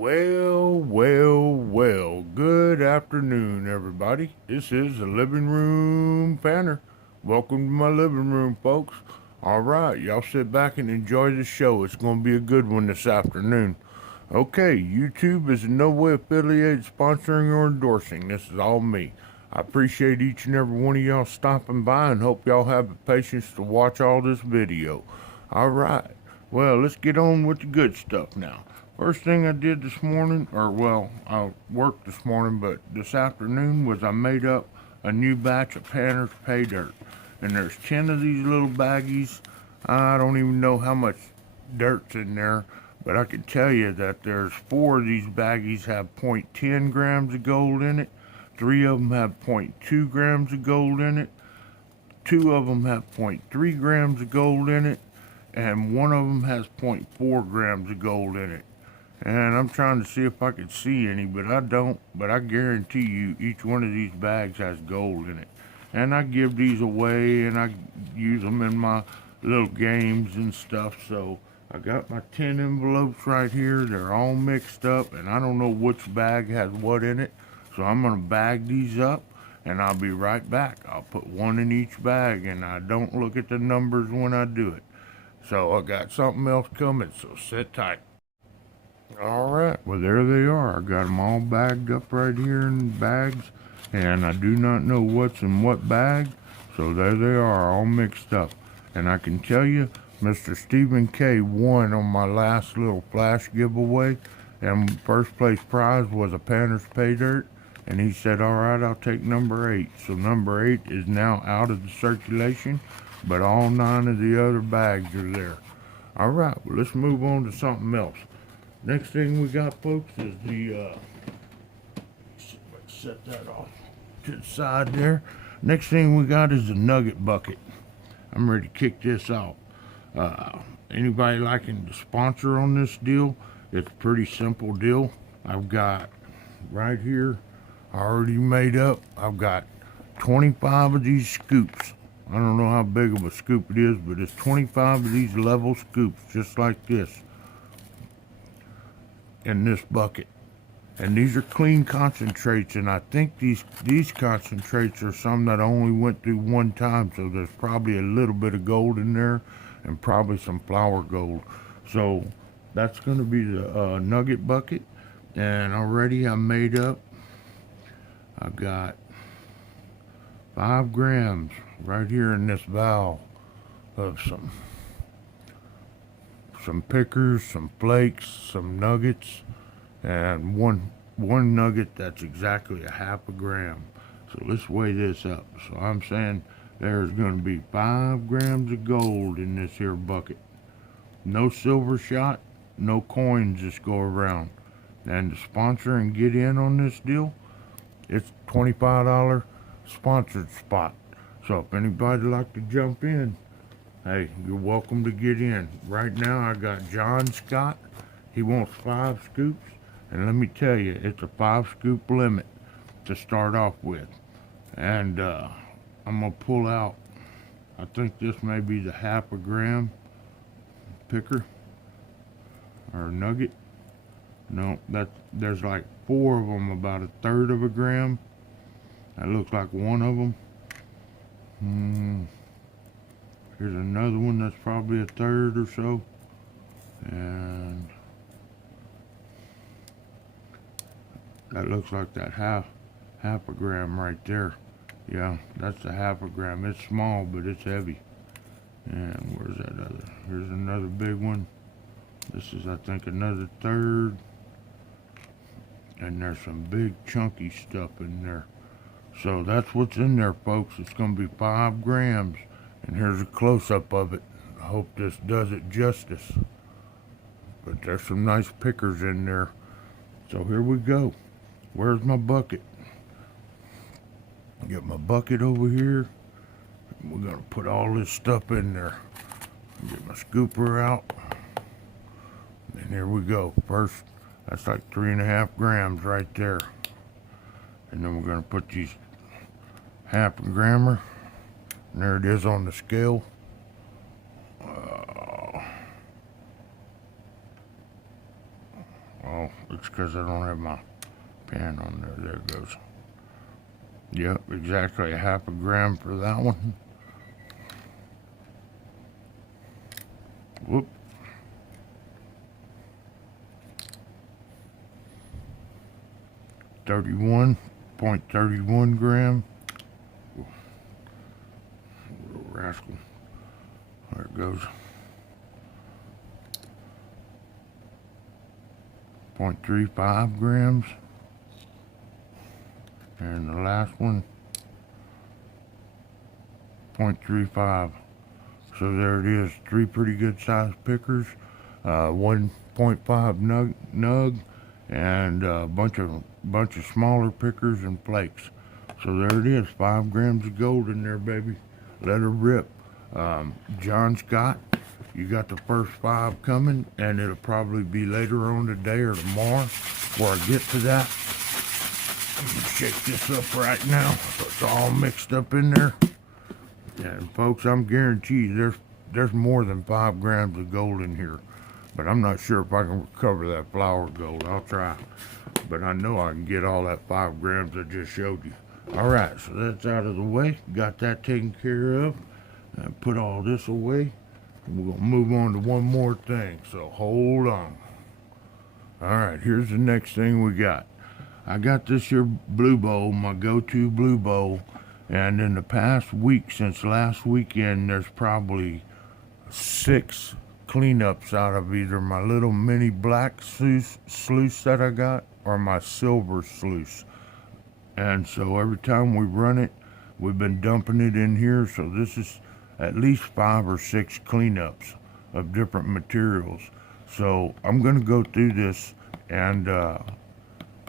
Well, good afternoon, everybody. This is the Living Room Panner. Welcome to my living room, folks. All right, y'all sit back and enjoy the show. It's going to be a good one this afternoon. Okay, YouTube is in no way affiliated, sponsoring, or endorsing. This is all me. I appreciate each and every one of y'all stopping by and hope y'all have the patience to watch all this video. All right, well, let's get on with the good stuff now. First thing I did this morning, I worked this morning, but this afternoon was I made up a new batch of Panner's pay dirt. And there's 10 of these little baggies. I don't even know how much dirt's in there, but I can tell you that there's 4 of these baggies have 0.10 grams of gold in it. 3 of them have 0.2 grams of gold in it. 2 of them have 0.3 grams of gold in it. And 1 of them has 0.4 grams of gold in it. And I'm trying to see if I can see any, but I don't. But I guarantee you each one of these bags has gold in it. And I give these away and I use them in my little games and stuff. So I got my 10 envelopes right here. They're all mixed up and I don't know which bag has what in it. So I'm going to bag these up and I'll be right back. I'll put one in each bag and I don't look at the numbers when I do it. So I got something else coming, so sit tight. Alright, well there they are. I got them all bagged up right here in bags, and I do not know what's in what bag, so there they are, all mixed up. And I can tell you, Mr. Stephen K won on my last little flash giveaway, and first place prize was a Panner's pay dirt, and he said, alright, I'll take number 8. So number 8 is now out of the circulation, but all 9 of the other bags are there. Alright, well let's move on to something else. Next thing we got, folks, is the, set that off to the side there. Next thing we got is the Nugget Bucket. I'm ready to kick this off. Anybody liking to sponsor on this deal? It's a pretty simple deal. I've got right here, already made up, I've got 25 of these scoops. I don't know how big of a scoop it is, but it's 25 of these level scoops, just like this, in this bucket. And these are clean concentrates, and I think these concentrates are some that only went through one time, so there's probably a little bit of gold in there and probably some flour gold. So that's going to be the Nugget Bucket. And already I made up, I've got 5 grams right here in this valve of some pickers, some flakes, some nuggets, and one nugget that's exactly a half a gram. So let's weigh this up. So I'm saying there's going to be 5 grams of gold in this here bucket. No silver shot, no coins just go around. And to sponsor and get in on this deal, it's $25 sponsored spot. So if anybody'd like to jump in, hey, you're welcome to get in. Right now I got John Scott. He wants 5 scoops. And let me tell you, it's a 5 scoop limit to start off with. And I'm going to pull out, I think this may be the half a gram picker or nugget. No, there's like 4 of them, about 1/3 of a gram. That looks like one of them. Here's another one that's probably 1/3 or so. And that looks like that half a gram right there. Yeah, that's a half a gram. It's small, but it's heavy. And where's that other? Here's another big one. This is, I think, another 1/3. And there's some big chunky stuff in there. So that's what's in there, folks. It's going to be 5 grams. And here's a close-up of it. I hope this does it justice. But there's some nice pickers in there. So here we go. Where's my bucket? Get my bucket over here. We're going to put all this stuff in there. Get my scooper out. And here we go. First, that's like 3.5 grams right there. And then we're going to put these half a grammer. And there it is on the scale. Oh, it's because I don't have my pen on there. There it goes. Yep, exactly a half a gram for that one. Whoop. 31.31 gram. Little rascal. There it goes. 0.35 grams. And the last one, 0.35. So there it is. Three pretty good sized pickers. 1.5 nug and a bunch of smaller pickers and flakes. So there it is. 5 grams of gold in there, baby. Let her rip. John Scott, you got the first 5 coming, and it'll probably be later on today or tomorrow before I get to that. I'm gonna shake this up right now so it's all mixed up in there. And folks, I'm guaranteed there's more than 5 grams of gold in here. But I'm not sure if I can recover that flour gold. I'll try. But I know I can get all that 5 grams I just showed you. Alright, so that's out of the way. Got that taken care of. Put all this away. And we're going to move on to one more thing. So hold on. Alright, here's the next thing we got. I got this here blue bowl, my go-to blue bowl. And in the past week, since last weekend, there's probably 6 cleanups out of either my little mini black sluice that I got or my silver sluice. And so every time we run it, we've been dumping it in here. So this is at least 5 or 6 cleanups of different materials. So I'm going to go through this and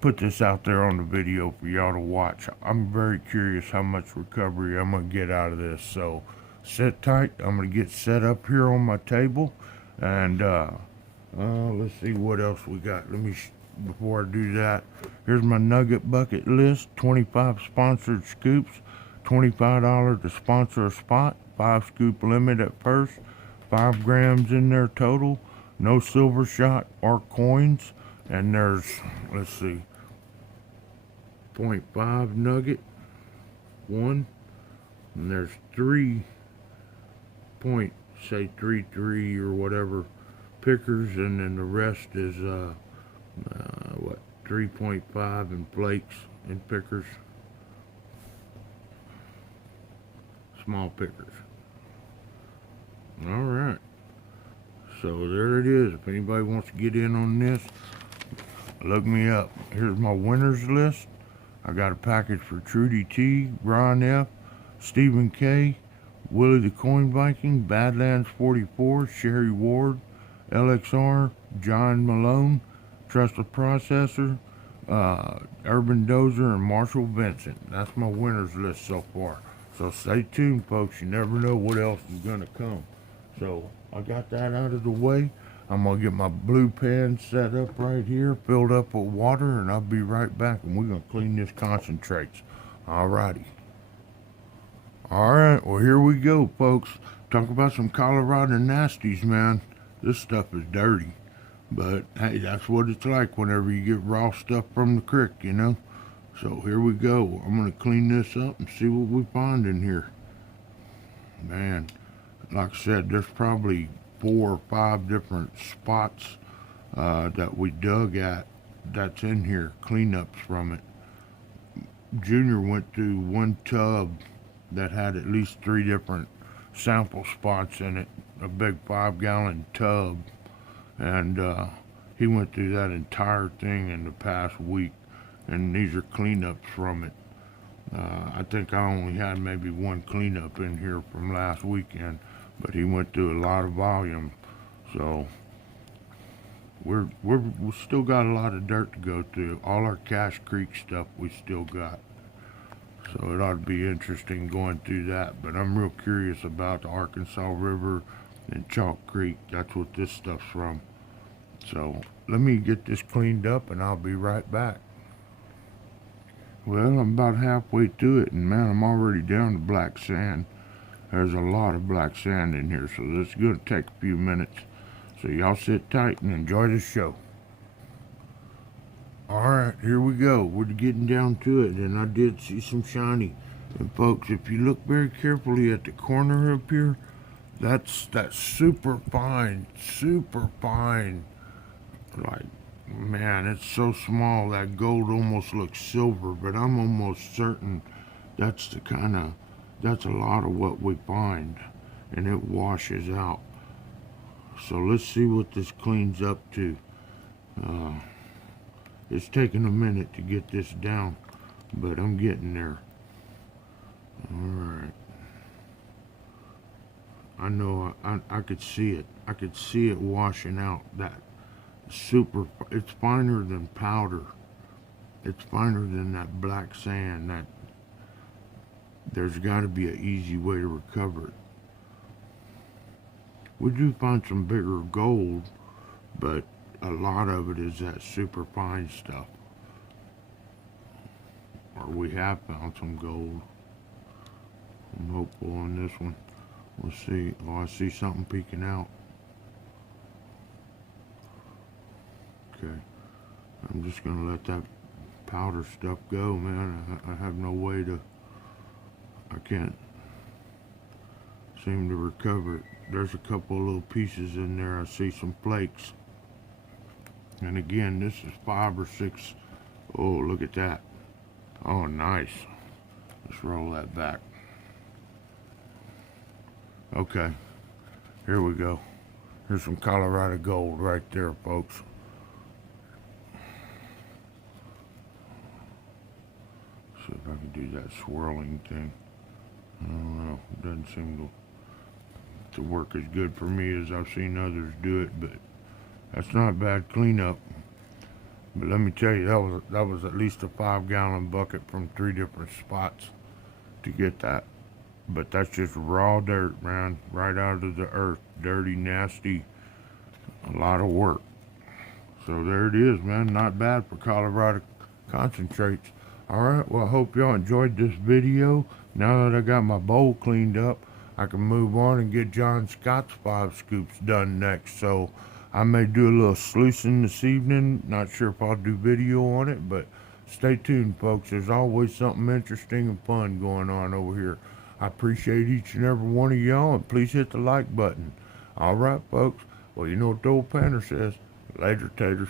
put this out there on the video for y'all to watch. I'm very curious how much recovery I'm going to get out of this. So sit tight. I'm going to get set up here on my table. And let's see what else we got. Before I do that, here's my Nugget Bucket list. 25 sponsored scoops, $25 to sponsor a spot, 5 scoop limit at first, 5 grams in there total, no silver shot or coins, and there's, let's see, 0.5 nugget, 1, and there's 3.33 or whatever pickers, and then the rest is 3.5 in flakes and pickers, small pickers. All right, so there it is. If anybody wants to get in on this, look me up. Here's my winners list. I got a package for Trudy T, Ron F, Stephen K, Willie the Coin Viking, Badlands 44, Sherry Ward, LXR, John Malone, Trusted Processor, Urban Dozer, and Marshall Vincent. That's my winners list so far. So stay tuned, folks. You never know what else is going to come. So I got that out of the way. I'm going to get my blue pan set up right here, filled up with water, and I'll be right back, and we're going to clean this concentrates. Alrighty. Alright, well here we go, folks. Talk about some Colorado nasties, man. This stuff is dirty. But, hey, that's what it's like whenever you get raw stuff from the creek, you know? So, here we go. I'm going to clean this up and see what we find in here. Man, like I said, there's probably 4 or 5 different spots that we dug at that's in here, cleanups from it. Junior went through one tub that had at least 3 different sample spots in it, a big 5-gallon tub. And he went through that entire thing in the past week, and these are cleanups from it. I think I only had maybe 1 cleanup in here from last weekend, but he went through a lot of volume. So we still got a lot of dirt to go through. All our Cache Creek stuff we still got. So it ought to be interesting going through that. But I'm real curious about the Arkansas River and Chalk Creek. That's what this stuff's from. So let me get this cleaned up and I'll be right back. Well, I'm about halfway through it, and man, I'm already down to black sand. There's a lot of black sand in here, so this is going to take a few minutes. So y'all sit tight and enjoy the show. right, here we go. We're getting down to it, and I did see some shiny. And folks, if you look very carefully at the corner up here, that's super fine, super fine. Like, man, it's so small that gold almost looks silver, but I'm almost certain that's that's a lot of what we find, and it washes out. So let's see what this cleans up to. Uh, it's taking a minute to get this down, but I'm getting there. Alright. I know I could see it. I could see it washing out. That super, it's finer than powder. It's finer than that black sand. That there's got to be an easy way to recover it. We do find some bigger gold, but a lot of it is that super fine stuff. Or we have found some gold. I'm hopeful on this one. We'll see. Oh, I see something peeking out. Okay. I'm just going to let that powder stuff go, man. I have no way to... I can't seem to recover it. There's a couple of little pieces in there. I see some flakes. And again, this is 5 or 6. Oh, look at that. Oh, nice. Let's roll that back. Okay, here we go. Here's some Colorado gold right there, folks. See if I can do that swirling thing. I don't know. It doesn't seem to work as good for me as I've seen others do it, but that's not a bad cleanup. But let me tell you, that was at least a 5-gallon bucket from 3 different spots to get that. But that's just raw dirt, man, right out of the earth. Dirty, nasty, a lot of work. So there it is, man. Not bad for Colorado concentrates. Alright, well, I hope y'all enjoyed this video. Now that I got my bowl cleaned up, I can move on and get John Scott's 5 scoops done next. So I may do a little sluicing this evening. Not sure if I'll do video on it, but stay tuned, folks. There's always something interesting and fun going on over here. I appreciate each and every one of y'all, and please hit the like button. All right, folks. Well, you know what the old Panner says. Later, taters.